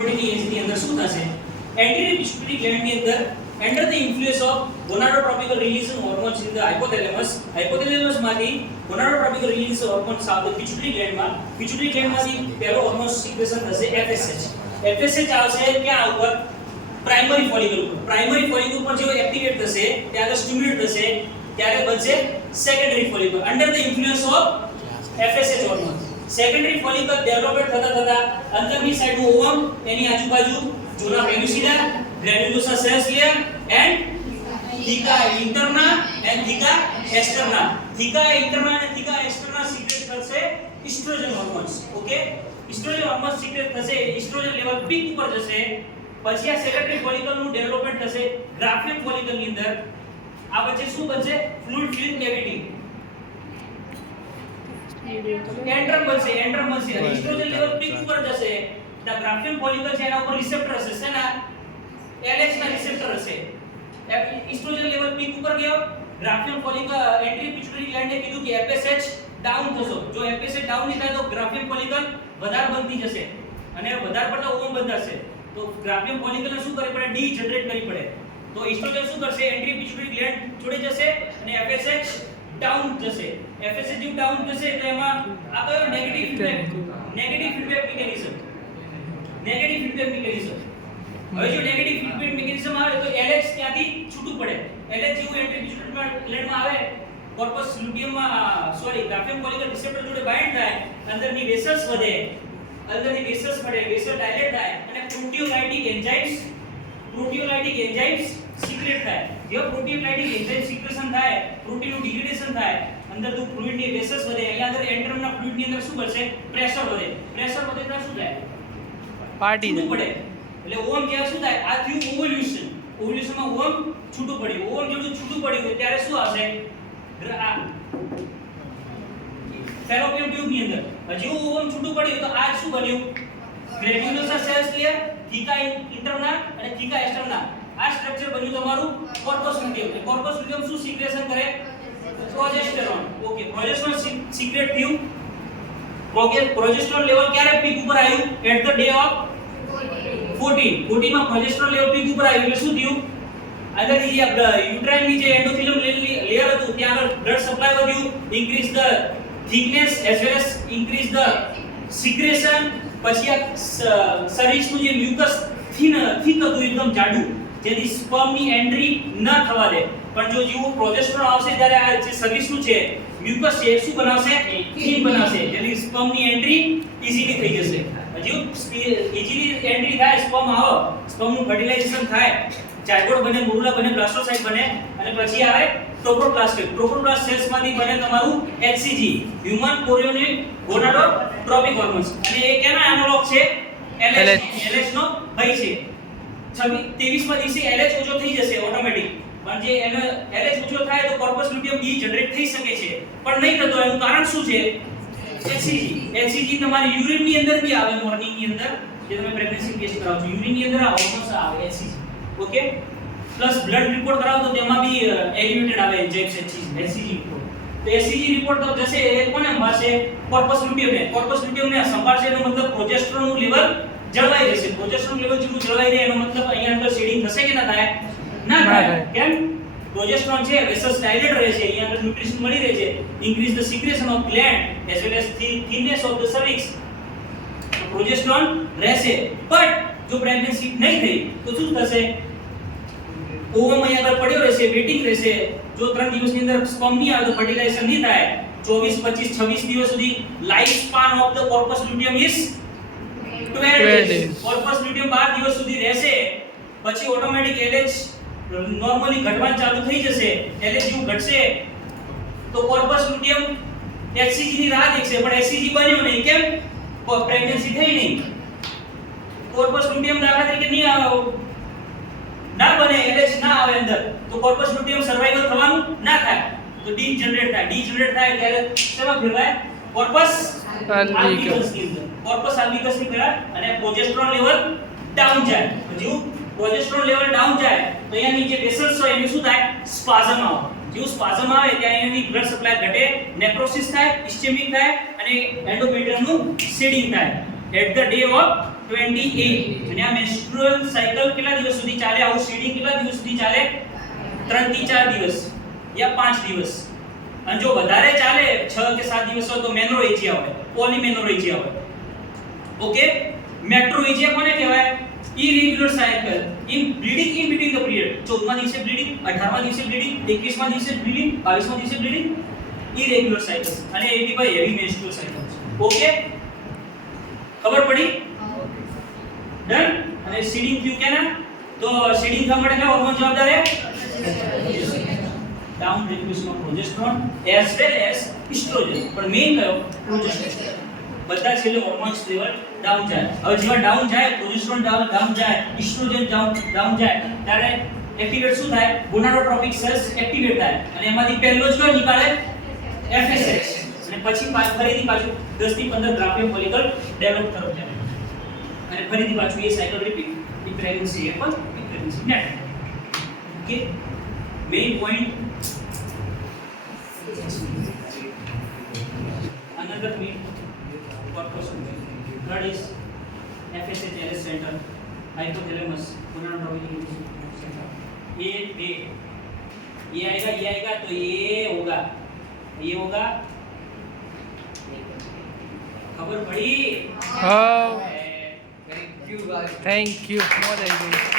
ની એજ ની અંદર શું થશે એન્ટેરિયર પિટ્યુટરી ગ્લેન્ડ ની અંદર under the influence of gonadotropical release hormones in the hypothalamus માંથી gonadotropical release hormones આવે પિટ્યુટરી ગ્લેન્ડ માંથી પહેલો હોર્મોન સિક્રેશન થશે FSH આવશે ક્યાં ઉપર પ્રાઇમરી ફોલિકલ ઉપર જેવો એક્ટિવેટ થશે ત્યારે સ્ટિમ્યુલેટ થશે ત્યારે બનશે secondary follicle under the influence of FSH hormone secondary follicle development થતા અંદરની સાઈડ નું ઓવમ એની આજુબાજુ જૂના પેલ્યુસિડા granulosa cells layer and theca interna and theca externa and theca externa secret કરશે estrogen hormones okay estrogen hormones secret થશે estrogen level peak ઉપર જશે પછી આ સેકન્ડરી ફોલિકલ નું ડેવલપમેન્ટ થશે ગ્રાફિયન ફોલિકલ ની અંદર આ વચ્ચે શું બનશે ફ્લુઇડ ફિલ્મ કેવિટી એન્ટ્રમ બનશે અને estrogen level પીક ઉપર જશે ધ ગ્રાફિયન ફોલિકલ છે એના ઉપર રિસેપ્ટર હશે શેના LH ના રિસેપ્ટર હશે estrogen લેવલ પીક ઉપર ગયો Graafian follicle entry pituitary gland એ કીધું કે FSH ડાઉન થશે જો FSH ડાઉન નહીં થાય તો ગ્રાફિયન ફોલિકલ વધારે બનતી જશે અને વધારે પડતા ઓવમ બંધાશે તો ગ્રાફિયન ફોલિકલ ને શું કરવી પડે ડી જનરેટ કરવી પડે તો estrogen શું કરશે એન્ટ્રી પિટ્યુટરી ગ્લેન્ડ છોડી જશે અને FSH ડાઉન જશે FSH જો ડાઉન જશે તો એમાં આ કયો નેગેટિવ ફીડબેક મિકેનિઝમ હવે જો નેગેટિવ ફીડબેક મિકેનિઝમ આવે તો LH ત્યાંથી છૂટું પડે LH જેવું એન્ટ્રી પિટ્યુટરી ગ્લેન્ડમાં આવે કોર્પસ લ્યુટિયમમાં ગ્રાફિયન ફોલિકલ રિસેપ્ટર જોડે બાઇન્ડ થાય અંદરની વેસલ્સ વધે વેસલ ડાયલેટ થાય અને પ્રોટીયોલાઇટિક એન્ઝાઇમ્સ સિક્રેટ થાય જો પ્રોટીયોલાઇટિક એન્ઝાઇમ સિક્રેશન થાય પ્રોટીનનું ડિગ્રેડેશન થાય અંદર તો ફ્લુઇડની વેસલ્સ વધે અહીંયા અંદર એન્ટરમના ફ્લુઇડની અંદર શું બનશે પ્રેશર વધે તો શું થાય પાર્ટી પડે એટલે ઓવમ જ્યાં શું થાય આ થયું ઓવ્યુલેશનમાં ઓવમ છૂટું પડ્યું ઓવમ જેવું છૂટું પડ્યું ત્યારે શું આવશે ફેલોપિયન ટ્યુબ ની અંદર જેવું ઓવમ છૂટું પડ્યું તો આ શું બન્યું ગ્રેન્યુલોસા સેલ્સ લેયર થીકા ઇન્ટરના અને થીકા એક્સટરના આ સ્ટ્રક્ચર બન્યું તમારું કોર્પસ લ્યુટિયમ શું સિક્રેશન કરે પ્રોજેસ્ટેરોન ઓકે પ્રોજેસ્ટેરોન સિક્રેટ થયું પ્રોજેસ્ટેરોન લેવલ ક્યારે પીક ઉપર આવ્યું એટ ધ ડે ઓફ 14 માં પ્રોજેસ્ટેરોન લેવલ પીક ઉપર આવ્યું એટલે શું થયું અંદરની જે યુટ્રાઇન ની જે એન્ડોથેલિયમ લેયર હતું ત્યાં બ્લડ સપ્લાય વધ્યું increase the thickness as well as increase the secretion પછી આ સર્વિક્સનું જે મ્યુકસ થિક હતું એકદમ જાડું જેથી સ્પર્મ ની એન્ટ્રી ન થવા દે પણ જો જેવું પ્રોજેસ્ટેરોન આવશે ત્યારે આ જે સર્વિક્સનું છે મ્યુકસ છે શું બનાવશે થિન બનાવશે જેથી સ્પર્મ ની એન્ટ્રી ઈઝીલી થઈ જશે જેવું ઈઝીલી એન્ટ્રી થાય સ્પર્મ સ્પર્મ નું ફર્ટિલાઇઝેશન થાય જાયગોટ બને મોરુલા બને બ્લાસ્ટોસાઇટ બને અને પછી આવે ટ્રોફોપ્લાસ્ટ સેલ્સ માંથી બને તમારું HCG હ્યુમન કોરિયોનિક ગોનાડોટ્રોપિક હોર્મોન્સ અને એ કેના એનાલોગ છે LH નો ભાઈ છે 23 માં દિવસે LH ઓછો થઈ જશે ઓટોમેટિક પણ જે LH ઓછો થાય તો કોર્પસ લ્યુટિયમ ડી જનરેટ થઈ શકે છે પણ નહીં થતો એનું કારણ શું છે HCG તમારી યુરિન ની અંદર બી આવે મોર્નિંગ ની અંદર જે તમે પ્રેગ્નન્સી ટેસ્ટ કરાવો છો યુરિન ની અંદર આ હોર્મોન્સ આવે HCG okay plus blood report કરાવો તો તેમાં બી એલિવેટેડ આવે એન્ઝાઇમ્સ HCG રિપોર્ટ તો HCG રિપોર્ટ તો જશે એ કોને સંભાળશે કોર્પસ લ્યુટિયમને સંભાળશે એનો મતલબ પ્રોજેસ્ટેરોન નું લેવલ જળવાઈ રહેશે પ્રોજેસ્ટેરોન લેવલ જેટલું જળવાઈ રહે એનો મતલબ અહીંયા અંદર શેડિંગ થશે કે ના થાય કેમ પ્રોજેસ્ટેરોન છે વેસલ્સ ડાયલેટ રહે છે અહીંયા અંદર ન્યુટ્રિશન મળી રહે છે increase the secretion of gland as well as thinness of the cervix progesterone રહેશે બટ જો પ્રેગ્નન્સી નહીં થઈ તો શું થશે ઓવમ અહીંયા આગળ પડ્યો રહેશે વેટિંગ રહેશે જો 3 દિવસની અંદર સ્પર્મ નહીં આવે તો ફર્ટિલાઇઝેશન નહીં થાય 24 25 26 દિવસ સુધી life span of the corpus luteum is 12 days corpus luteum 12 દિવસ સુધી રહેશે પછી ઓટોમેટિક LH નોર્મલી ઘટવાનું ચાલુ થઈ જશે LH જેવું ઘટશે તો કોર્પસ લ્યુટિયમ HCG ની રાહ દેખશે પણ HCG બન્યો નહીં કેમ પ્રેગ્નન્સી થઈ નહીં કોર્પસ લ્યુટિયમ દાખલા તરીકે નહીં આવે ના બને LH ના આવે અંદર તો કોર્પસ લ્યુટિયમ સર્વાઇવલ થવાનું ના થાય તો ડી જનરેટ થાય ત્યારે શેમાં ફેરવાય કોર્પસ આલ્બિકસ ની અંદર કોર્પસ આલ્બિકસ ની ફેરવાય અને પ્રોજેસ્ટેરોન લેવલ ડાઉન જાય જેવું પ્રોજેસ્ટેરોન લેવલ ડાઉન જાય તો અહીંયાની જે વેસલ્સ હોય એની શું થાય સ્પાઝમ આવે જેવું સ્પાઝમ આવે ત્યાં એની બ્લડ સપ્લાય ઘટે નેક્રોસિસ થાય ઇસ્ચેમિક થાય અને એન્ડોમેટ્રિયમનું શેડિંગ થાય એટ ધ ડે ઓફ 28 અને આ મેન્સ્ટ્રુઅલ સાયકલ કેટલા દિવસ સુધી ચાલે? આવું શેડિંગ કેટલા દિવસ સુધી ચાલે? 3 થી 4 દિવસ યા 5 દિવસ. અને જો વધારે ચાલે 6 કે 7 દિવસ હોય તો મેનોરેજિયા હોય, પોલીમેનોરેજિયા હોય. ઓકે, મેટ્રોરેજિયા કોને કહેવાય? irregular cycle in bleeding in between the period. 14મા દિવસે બ્લીડિંગ, 18મા દિવસે બ્લીડિંગ, 21મા દિવસે બ્લીડિંગ, 22મા દિવસે બ્લીડિંગ, irregular cycles. અને એ બી ભાઈ હેવી મેન્સ્ટ્રુઅલ સાયકલ્સ. ઓકે, ખબર પડી? ડન. અને સીડિંગ થયું કેના? તો સીડિંગ થવા માટે કયા હોર્મોન જવાબદાર છે? Down regulation of progesterone as well as oestrogen. પણ મેઇન કયો? પ્રોજેસ્ટેરોન. બધા છેલ્લે હોર્મોન્સ લેવલ ડાઉન જાય. હવે જેવા ડાઉન જાય, પ્રોજેસ્ટેરોન ડાઉન જાય, એસ્ટ્રોજન ડાઉન જાય, ત્યારે એક્ટિવેટ શું થાય? ગોનાડોટ્રોપિક સેલ્સ એક્ટિવેટ થાય અને એમાંથી પહેલો જ કયો નીકળે? FSH. અને પછી ફરીથી પાછું 10 થી 15 ગ્રાફિયમ ફોલિકલ ડેવલપ તરફ જાય. અને ફરીથી પાછું એ સાયકલ રિપીટ. ઈ પ્રેગ્નન્સી એપલ, ઈ પ્રેગ્નન્સી નેટ. Okay, main point. another main purpose third is FSH center, hypothalamus, gonadotrophic center. ये आएगा तो ये होगा, खबर पड़ी? हाँ, thank you, more than good.